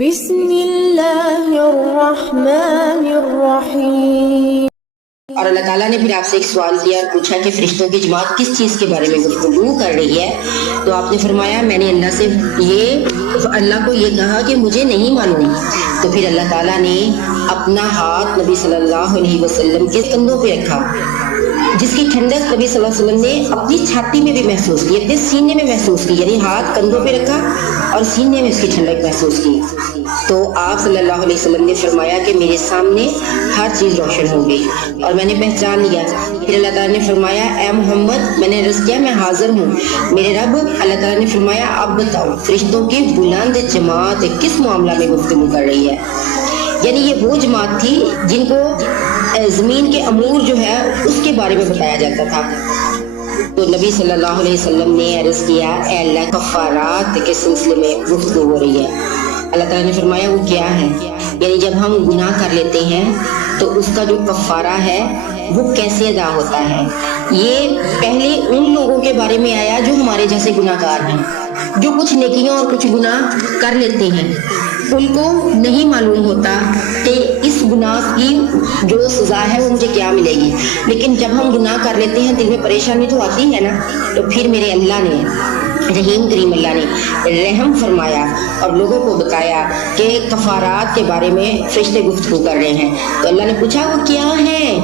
بسم اللہ الرحمن الرحیم۔ اور اللہ تعالیٰ نے پھر آپ سے ایک سوال کیا اور پوچھا کہ فرشتوں کی جماعت کس چیز کے بارے میں گفتگو کر رہی ہے؟ تو آپ نے فرمایا میں نے اللہ کو یہ کہا کہ مجھے نہیں معلوم۔ تو پھر اللہ تعالیٰ نے اپنا ہاتھ نبی صلی اللہ علیہ وسلم کے کندھوں پہ رکھا، جس کی ٹھنڈک نبی صلی اللہ علیہ وسلم نے اپنی چھاتی میں بھی محسوس کی، اپنے سینے میں محسوس کی، یعنی ہاتھ کندھوں پہ رکھا اور سینے میں اس کی ٹھنڈک محسوس کی۔ تو آپ صلی اللہ علیہ وسلم نے فرمایا کہ میرے سامنے ہر چیز روشن ہو گئی اور میں نے پہچان لیا۔ پھر اللہ تعالیٰ نے فرمایا اے محمد، میں نے عرض کیا میں حاضر ہوں میرے رب۔ اللہ تعالیٰ نے فرمایا اب بتاؤ فرشتوں کی بلند جماعت کس معاملہ میں گفتگو کر رہی ہے؟ یعنی یہ وہ جماعت تھی جن کو زمین کے امور جو ہے اس کے بارے میں بتایا جاتا تھا۔ تو نبی صلی اللہ علیہ وسلم نے عرض کیا اے اللہ، کفارات کے سلسلے میں گفتگو ہو رہی ہے۔ اللہ تعالیٰ نے فرمایا وہ کیا ہے؟ یعنی جب ہم گناہ کر لیتے ہیں تو اس کا جو کفارہ ہے وہ کیسے ادا ہوتا ہے۔ یہ پہلے ان لوگوں کے بارے میں آیا جو ہمارے جیسے گناہ گار ہیں، جو کچھ نیکیاں اور کچھ گناہ کر لیتے ہیں، ان کو نہیں معلوم ہوتا کہ اس گناہ کی جو سزا ہے وہ مجھے کیا ملے گی۔ لیکن جب ہم گناہ کر لیتے ہیں دل میں پریشانی تو آتی ہے نا، تو پھر میرے اللہ نے رحیم کریم اللہ نے رحم فرمایا اور لوگوں کو بتایا کہ کفارات کے بارے میں فرشتے گفتگو کر رہے ہیں۔ تو اللہ نے پوچھا وہ کیا ہے؟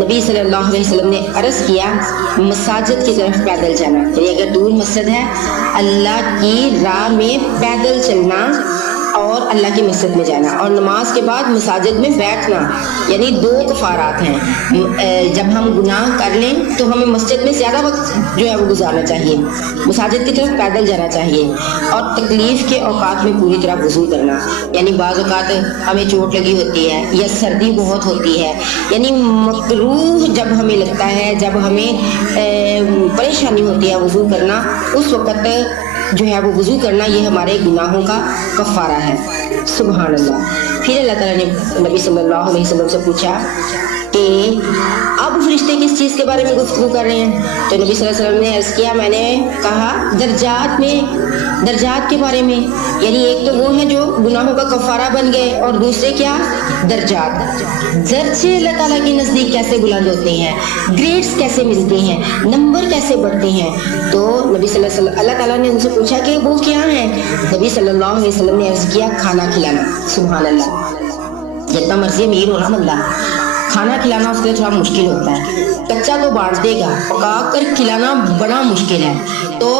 نبی صلی اللہ علیہ وسلم نے عرض کیا مساجد کی طرف پیدل جانا، یعنی اگر دور مسجد ہے اللہ کی راہ میں پیدل چلنا اور اللہ کی مسجد میں جانا، اور نماز کے بعد مساجد میں بیٹھنا، یعنی دو کفارات ہیں۔ جب ہم گناہ کر لیں تو ہمیں مسجد میں زیادہ وقت جو ہے وہ گزارنا چاہیے، مساجد کی طرف پیدل جانا چاہیے، اور تکلیف کے اوقات میں پوری طرح وضو کرنا، یعنی بعض اوقات ہمیں چوٹ لگی ہوتی ہے یا سردی بہت ہوتی ہے، یعنی مکروہ جب ہمیں لگتا ہے، جب ہمیں پریشانی ہوتی ہے وضو کرنا، اس وقت جو ہے وہ وضو کرنا یہ ہمارے گناہوں کا کفارہ ہے۔ سبحان اللہ۔ پھر اللہ تعالیٰ نے نبی صلی اللہ علیہ وسلم سے پوچھا کہ اب فرشتے کس چیز کے بارے میں گفتگو کر رہے ہیں؟ تو نبی صلی اللہ علیہ وسلم نے عرض کیا میں نے کہا درجات کے بارے میں، یعنی ایک تو وہ ہے جو گناہوں کا کفارہ بن گئے، اور دوسرے کیا؟ درجات۔ درجے اللہ تعالیٰ کے نزدیک کیسے بلند ہوتے ہیں، گریڈز کیسے ملتے ہیں، نمبر کیسے بڑھتے ہیں۔ تو نبی صلی اللہ علیہ وسلم اللہ تعالیٰ نے ان سے پوچھا کہ وہ کیا ہیں؟ نبی صلی اللہ علیہ وسلم نے عرض کیا کھانا کھلانا۔ سبحان اللہ۔ جتنا مرضی امیر ہو نا بندہ، کھانا کھلانا اس کے لیے تھوڑا مشکل ہوتا ہے، کچا تو بانٹ دے گا، پکا کر کھلانا بڑا مشکل ہے۔ تو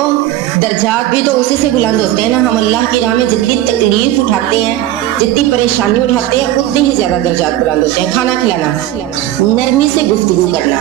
درجات بھی تو اسی سے بلند ہوتے ہیں نا۔ ہم اللہ کی راہ میں جتنی تکلیف اٹھاتے ہیں، جتنی پریشانی اٹھاتے ہیں، اتنے ہی زیادہ درجات بلند ہوتے ہیں۔ کھانا کھلانا، نرمی سے گفتگو کرنا۔